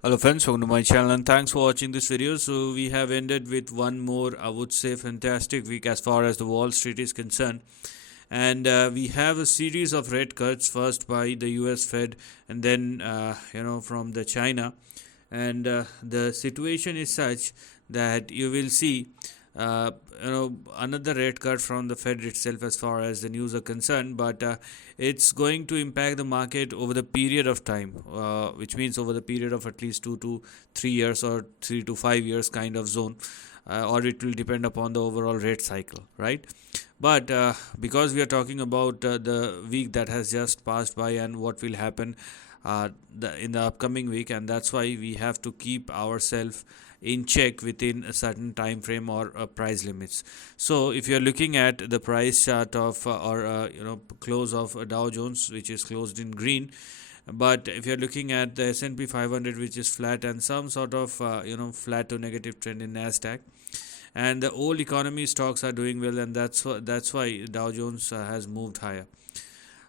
Hello friends, welcome to my channel and thanks for watching this video. So we have ended with one more, I would say, fantastic week as far as the Wall Street is concerned. And we have a series of rate cuts, first by the US Fed and then, from the China. And the situation is such that you will see another rate cut from the Fed itself as far as the news are concerned, but it's going to impact the market over the period of time, which means over the period of at least 2 to 3 years or 3 to 5 years kind of zone, or it will depend upon the overall rate cycle, right? But because we are talking about the week that has just passed by and what will happen in the upcoming week, and that's why we have to keep ourselves in check within a certain time frame or price limits. So if you're looking at the price chart of close of Dow Jones, which is closed in green, but if you're looking at the S&P 500, which is flat, and some sort of flat to negative trend in Nasdaq, and the old economy stocks are doing well, and that's why Dow Jones has moved higher.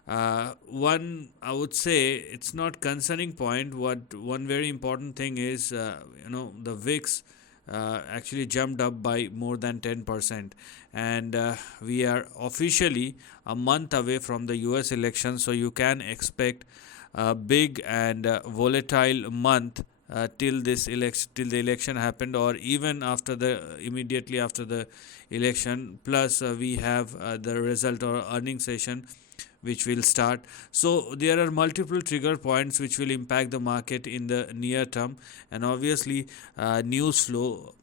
One, I would say, it's not concerning point. What one very important thing is, the VIX actually jumped up by more than 10%, and we are officially a month away from the US election, so you can expect a big and volatile month till the election happened, or even after the immediately after the election. Plus, we have the result or earning session which will start. So there are multiple trigger points which will impact the market in the near term, and obviously news flow,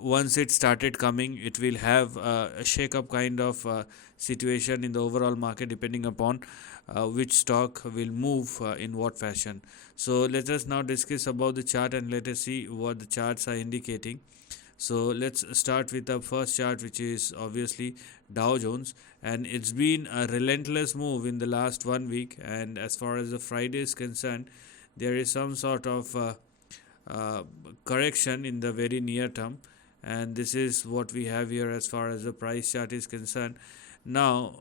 once it started coming, it will have a shake up kind of situation in the overall market, depending upon which stock will move in what fashion. So let us now discuss about the chart and let us see what the charts are indicating. So let's start with the first chart, which is obviously Dow Jones, and it's been a relentless move in the last 1 week. And as far as the Friday is concerned, there is some sort of correction in the very near term, and this is what we have here as far as the price chart is concerned. Now,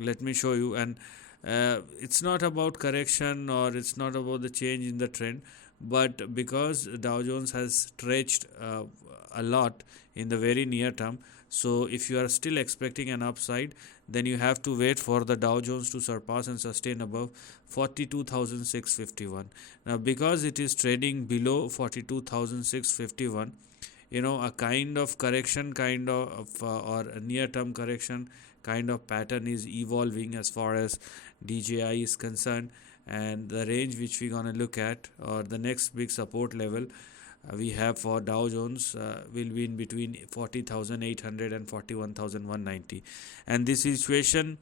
let me show you, and it's not about correction or it's not about the change in the trend, but because Dow Jones has stretched a lot in the very near term, so if you are still expecting an upside, then you have to wait for the Dow Jones to surpass and sustain above 42,651. Now, because it is trading below 42,651, a kind of correction or a near term correction kind of pattern is evolving as far as DJI is concerned, and the range which we're going to look at, or the next big support level we have for Dow Jones, will be in between 40,800 and 41,190, and this situation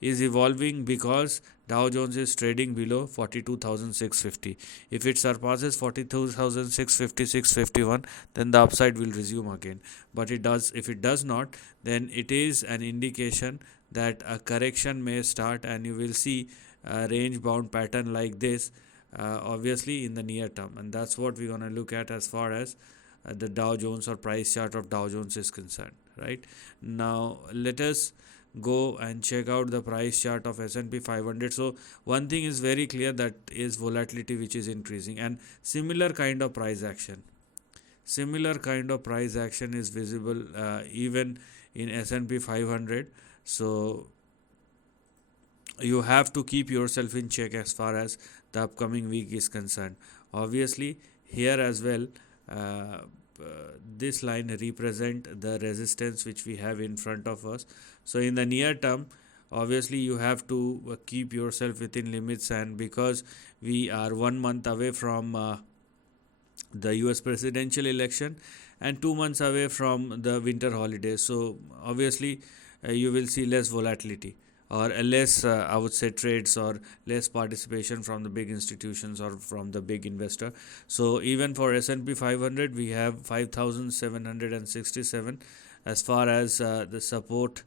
is evolving because Dow Jones is trading below 42,650. If it surpasses 42,650, 651, then the upside will resume again. But if it does not, then it is an indication that a correction may start, and you will see a range bound pattern like this, obviously in the near term, and that's what we're going to look at as far as the Dow Jones or price chart of Dow Jones is concerned. Right now, let us go and check out the price chart of S&P 500. So one thing is very clear, that is volatility which is increasing, and similar kind of price action is visible even in S&P 500. So you have to keep yourself in check as far as the upcoming week is concerned. Obviously, here as well, uh, this line represent the resistance which we have in front of us. So in the near term, obviously you have to keep yourself within limits, and because we are 1 month away from the US presidential election and 2 months away from the winter holidays, so obviously you will see less volatility, or less, I would say, trades, or less participation from the big institutions or from the big investor. So even for S&P 500, we have 5,767 as far as the support,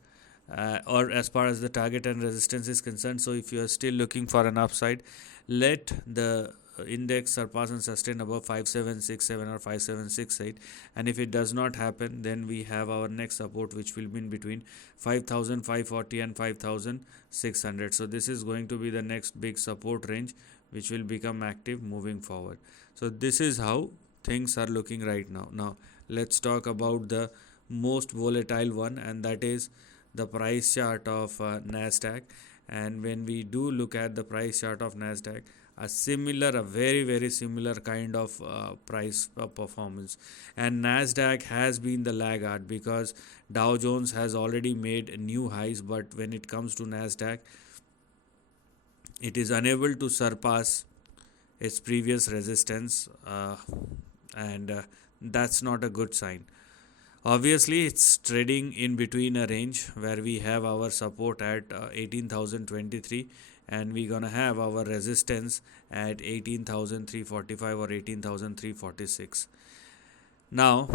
or as far as the target and resistance is concerned. So if you are still looking for an upside, let the index surpass and sustain above 5767 or 5768, and if it does not happen, then we have our next support, which will be in between 5540 and 5600. So this is going to be the next big support range which will become active moving forward. So this is how things are looking right now. Now let's talk about the most volatile one, and that is the price chart of Nasdaq. And when we do look at the price chart of Nasdaq, a very similar kind of price performance, and Nasdaq has been the laggard because Dow Jones has already made new highs, but when it comes to Nasdaq, it is unable to surpass its previous resistance, and that's not a good sign. Obviously, it's trading in between a range where we have our support at 18,023, and we're gonna have our resistance at 18,345 or 18,346. Now,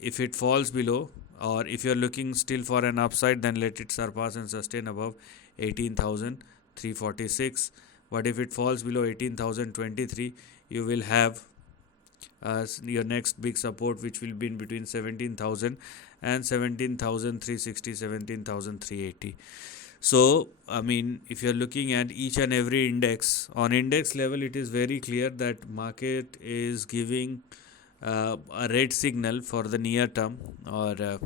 if it falls below, or if you're looking still for an upside, then let it surpass and sustain above 18,346. But if it falls below 18,023, you will have your next big support, which will be in between 17,000 and 17,360, 17,380. So I mean, if you're looking at each and every index, on index level, it is very clear that market is giving a red signal for the near term, or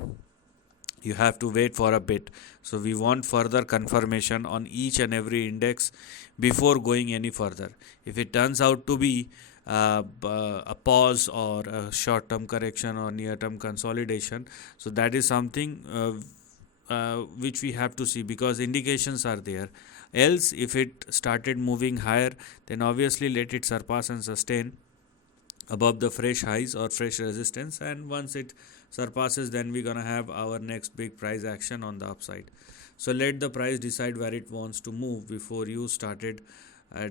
you have to wait for a bit. So we want further confirmation on each and every index before going any further. If it turns out to be a pause or a short term correction or near term consolidation, so that is something which we have to see, because indications are there. Else, if it started moving higher, then obviously let it surpass and sustain above the fresh highs or fresh resistance, and once it surpasses, then we're gonna have our next big price action on the upside. So let the price decide where it wants to move before you started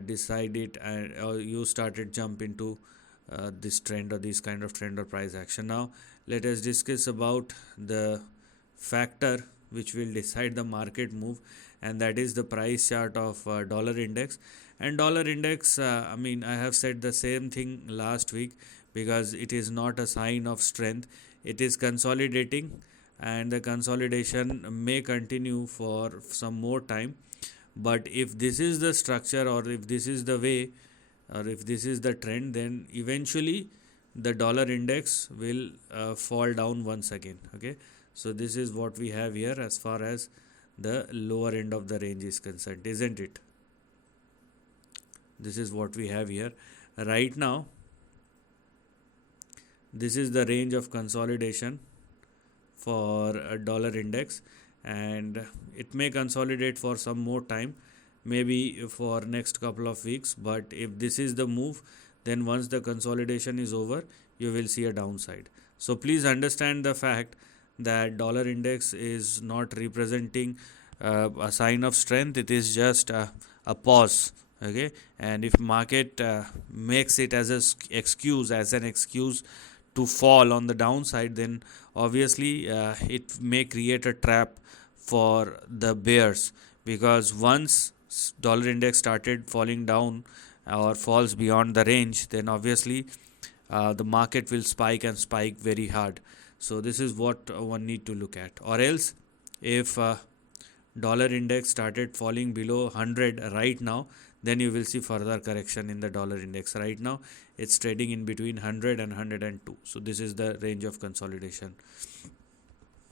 decide it, and or you started jump into this trend or this kind of trend or price action. Now let us discuss about the factor which will decide the market move, and that is the price chart of dollar index. And dollar index, I mean, I have said the same thing last week, because it is not a sign of strength. It is consolidating, and the consolidation may continue for some more time. But if this is the structure, or if this is the way, or if this is the trend, then eventually the dollar index will fall down once again. Okay, so this is what we have here as far as the lower end of the range is concerned, isn't it? This is what we have here right now. This is the range of consolidation for a dollar index, and it may consolidate for some more time, maybe for next couple of weeks. But if this is the move, then once the consolidation is over, you will see a downside. So please understand the fact that dollar index is not representing a sign of strength. It is just a pause. Okay, and if market makes it as an excuse to fall on the downside, then obviously it may create a trap for the bears, because once dollar index started falling down or falls beyond the range, then obviously the market will spike, and spike very hard. So this is what one need to look at. Or else, if dollar index started falling below 100 right now, then you will see further correction in the dollar index. Right now it's trading in between 100 and 102. So this is the range of consolidation.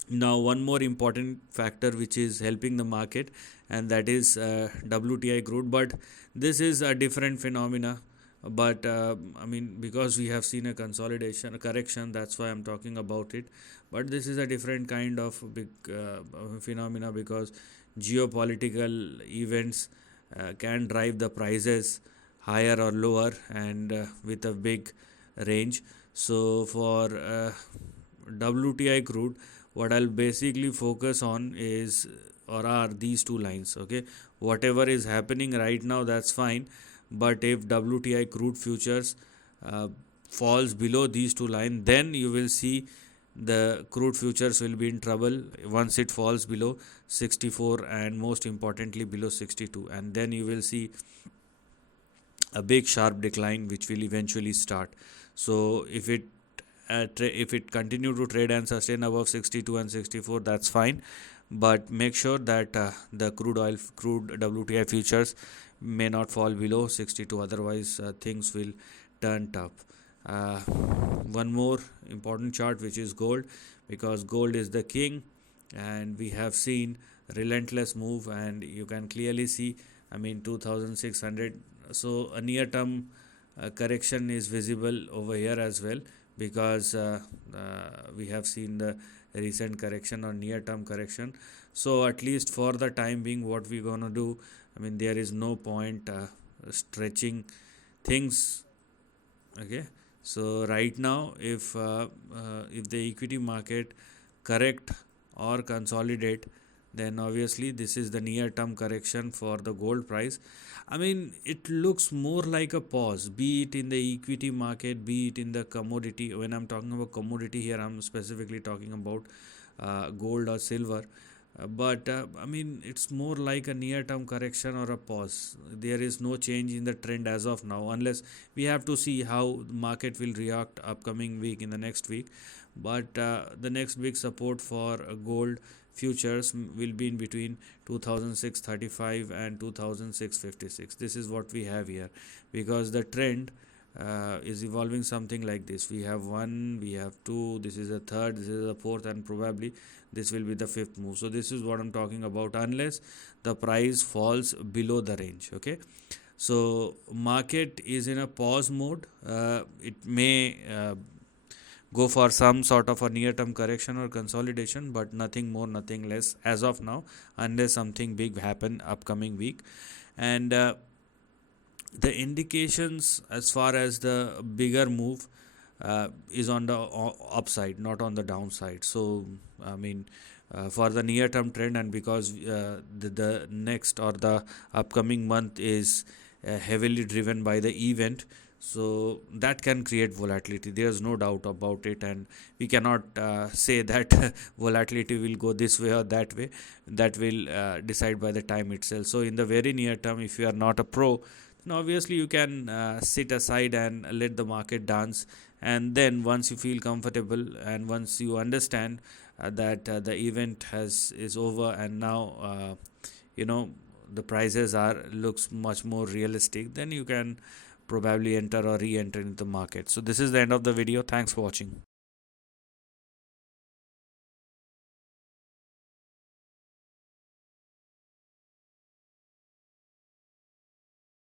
Now one more important factor which is helping the market, and that is WTI crude. But this is a different phenomena. But I mean, because we have seen a consolidation, a correction, that's why I'm talking about it. But this is a different kind of big phenomena, because geopolitical events can drive the prices higher or lower, and with a big range. So for WTI crude, what I'll basically focus on is, or are these two lines. Okay, whatever is happening right now, that's fine. But if WTI crude futures falls below these two lines, then you will see the crude futures will be in trouble once it falls below 64, and most importantly below 62, and then you will see a big sharp decline which will eventually start. So if it continue to trade and sustain above 62 and 64, that's fine. But make sure that the crude WTI futures may not fall below 62, otherwise things will turned up. One more important chart, which is gold, because gold is the king, and we have seen relentless move, and you can clearly see, I mean, 2600. So a near term correction is visible over here as well, because we have seen the recent correction or near term correction. So at least for the time being, what we're gonna do, I mean, there is no point stretching things. Okay, so right now, if the equity market correct or consolidate, then obviously this is the near term correction for the gold price. I mean, it looks more like a pause, be it in the equity market, be it in the commodity. When I'm talking about commodity here, I'm specifically talking about gold or silver. But I mean, it's more like a near term correction or a pause. There is no change in the trend as of now, unless we have to see how the market will react upcoming week, in the next week. But the next big support for gold futures will be in between 2635 and 2656. This is what we have here, because the trend is evolving something like this. We have one, we have two, this is a third, this is a fourth, and probably this will be the fifth move. So this is what I'm talking about, unless the price falls below the range. Okay, so market is in a pause mode. It may go for some sort of a near term correction or consolidation, but nothing more, nothing less as of now, unless something big happen upcoming week. And the indications as far as the bigger move is on the upside, not on the downside. So I mean, for the near term trend, and because the next or the upcoming month is heavily driven by the event, so that can create volatility. There's no doubt about it, and we cannot say that volatility will go this way or that way. That will decide by the time itself. So in the very near term, if you are not a pro, then obviously you can sit aside and let the market dance. And then once you feel comfortable, and once you understand that the event is over, and now you know the prices are looks much more realistic, then you can probably enter or re-enter into the market. So this is the end of the video. Thanks for watching.